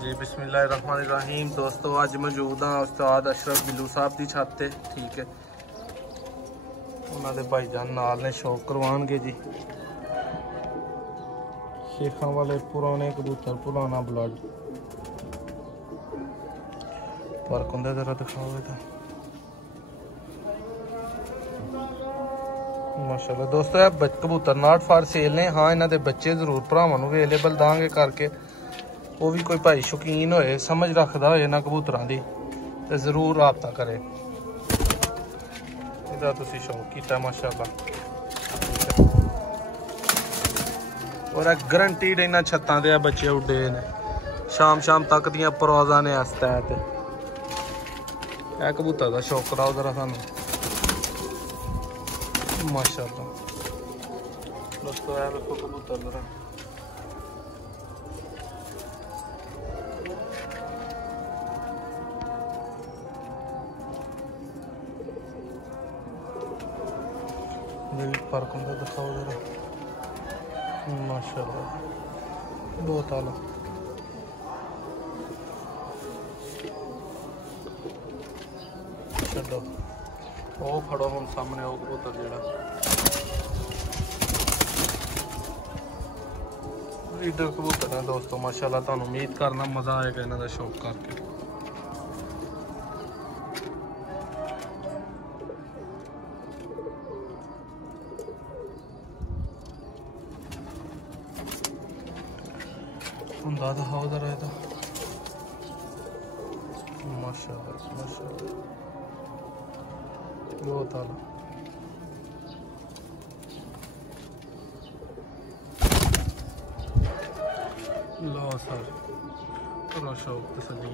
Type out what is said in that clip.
जी बिस्मिल्लाहिर्रहमानिर्रहीम। दोस्तों अज मौजूद हाँ उस्ताद अशरफ बिल्लू साहब की छत ते। ठीक है, उन्होंने भाईजान नाल ने शौक करवाएंगे जी। शेखा वाले पुराने कबूतर, पुराना ब्लड पर कुंदे जरा दिखाओ इधर माशाल्लाह। दोस्तों ये कबूतर नॉट फॉर सेल ने। हाँ इन्हों के बच्चे जरूर भरावां नूं अवेलेबल दांगे करके, वो भी कोई भाई शौकीन होए समझ रखता होए ना कबूतरां दी ते जरूर रब्ता करे। इहदा तुसीं शौक कीता माशाल्लाह। और गारंटीड इन्हां छत्तां ते बच्चे उड्डे ने शाम तक दियां परवाज़ां ने आस्ते ते कबूतर का शौक कराओ जरा सानू माशाल्लाह। दोस्तों है देखो कबूतर जरा फर्क होंगे दिखाओ जरा माशाल्लाह बहुत आला। छो वो खड़ो हम सामने वो कबूतर जरा लीडर कबूतर है दोस्तों माशाल्लाह। तुहानू उम्मीद करना मज़ा आएगा इन्हां दा शौक करके। हुंदा दिखाओ जरा इहदा माशाल्लाह माशाल्लाह बहुत आला। लो सर पूरा शौक तसल्ली।